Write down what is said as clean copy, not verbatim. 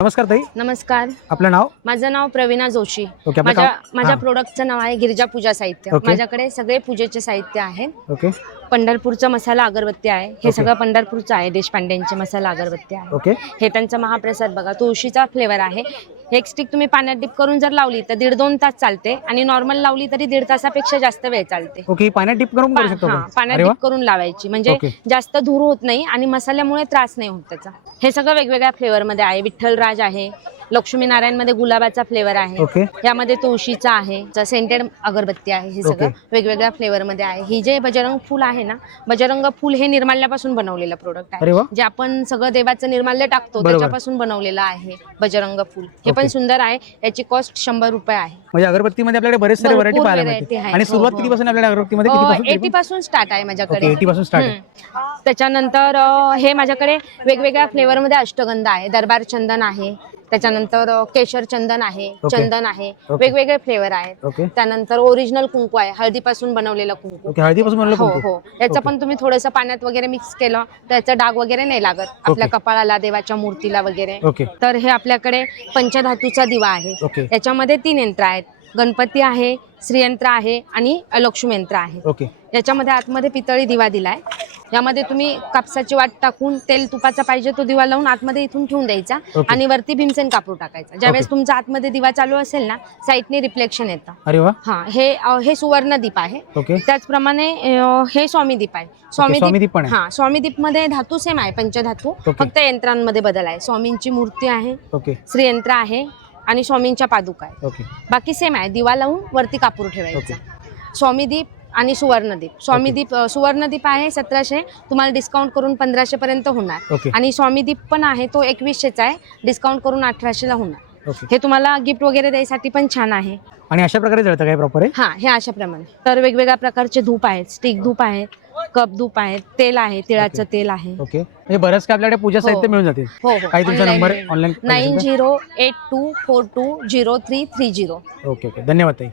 नमस्कार ताई. नमस्कार. आपलं नाव? माझं नाव प्रवीणा जोशी. ओके. माझ्या प्रोडक्टचं नाव आहे गिरिजा पूजा साहित्य. माझ्याकडे सगळे पूजेचे साहित्य आहे. ओके. पंढरपूरचा मसाला अगरबत्ती आहे. हे सगळं पंढरपूरचं आहे. देशपांडेंचे मसाला अगरबत्ती आहे. ओके. हे त्यांचा महाप्रसाद बघा, तुळशीचा फ्लेवर आहे. एक स्टिक तुम्ही पाण्यात डिप करून जर लावली तर 1.5-2 तास चालते आणि नॉर्मल लावली तरी 1.5 तासापेक्षा जास्त वेळ चालते. ओके. पाण्यात डिप करून करू शकतो आपण? पाण्यात डिप करून लावायची म्हणजे जास्त धूर होत नाही आणि मसाल्यामुळे त्रास नाही होत त्याचा. हे सगळं वेगवेगळ्या फ्लेवर मध्ये आहे. विठ्ठलराज आहे, लक्ष्मीनारायण मध्ये गुलाबाचा फ्लेवर आहे, यामध्ये तुळशीचा आहे, सेंटेड अगरबत्ती आहे. हे सगळं वेगवेगळ्या फ्लेवर मध्ये आहे. ही जे बजरंग फूल आहे ना, बजरंग फूल हे निर्माल्यापासून बनवलेलं प्रोडक्ट आहे. जे आपण सगळं देवाचं निर्माल्य टाकतो त्याच्यापासून बनवलेलं आहे बजरंग फूल. हे पण सुंदर आहे. याची कॉस्ट 100 रुपये आहे. म्हणजे अगरबत्तीमध्ये आपल्याकडे बरेच सारे व्हरायटी पाहायला मिळते. आणि सुरुवात कितीपासून आपल्याकडे अगरबत्तीमध्ये? 80 पासून स्टार्ट आहे माझ्याकडे. 80 पासून स्टार्ट आहे. त्याच्यानंतर हे माझ्याकडे वेगवेगळ्या फ्लेवर मध्ये अष्टगंध आहे, दरबार चंदन आहे, त्याच्यानंतर केशर चंदन आहे, चंदन आहे, वेगवेगळे फ्लेवर आहेत. त्यानंतर ओरिजिनल कुंकू आहे, हळदीपासून बनवलेलं कुंकू. हळदीपासून बनवलेलं कुंकू. हो. याचं पण तुम्ही थोडंसं पाण्यात वगैरे मिक्स केलं तर याचा डाग वगैरे नाही लागत आपल्या कपाळाला, देवाच्या मूर्तीला वगैरे. तर हे आपल्याकडे पंचधातूचा दिवा आहे. याच्यामध्ये 3 यंत्र आहेत. गणपती आहे, श्रीयंत्र आहे आणि लक्ष्मी यंत्र आहे. याच्यामध्ये आतमध्ये पितळी दिवा दिलाय. यामध्ये तुम्ही कापसाची वाट टाकून तेल तुपाचा पाहिजे तो दिवा लावून आतमध्ये इथून ठेवून द्यायचा आणि वरती भीमसेन कापूर टाकायचा. ज्यावेळेस तुमचा आतमध्ये दिवा चालू असेल ना, साईडने रिफ्लेक्शन येतं. अरे वा. हे सुवर्ण दीप आहे. त्याचप्रमाणे हे स्वामी दीप आहे. स्वामी दीप मध्ये धातू सेम आहे, पंचधातू, फक्त यंत्रांमध्ये बदल आहे. स्वामींची मूर्ती आहे, श्रीयंत्र आहे आणि स्वामींच्या पादुका आहे. बाकी सेम आहे. दिवा लावून वरती कापूर ठेवायचा. स्वामीदीप आणि सुवर्णदीप. सुवर्णदीप आहे 1700, तुम्हाला डिस्काउंट करून 1500 पर्यंत होणार. आणि स्वामीदीप पण आहे, तो 2100चा आहे, डिस्काउंट करून 1800ला होणार. हे तुम्हाला गिफ्ट वगैरे द्यायसाठी पण छान आहे. आणि अशा प्रकारे जळतं काय प्रॉपर? हे अशा प्रमाणे. तर वेगवेगळ्या प्रकारचे धूप आहेत, स्टिक धूप आहेत, कप धूप आहेत, तेल आहे, तिळाचं तेल आहे. म्हणजे बरंच काय आपल्याकडे पूजा साहित्य मिळून जाते. काही तुमचा नंबर ऑनलाईन? 9082420330. ओके. धन्यवाद ताई.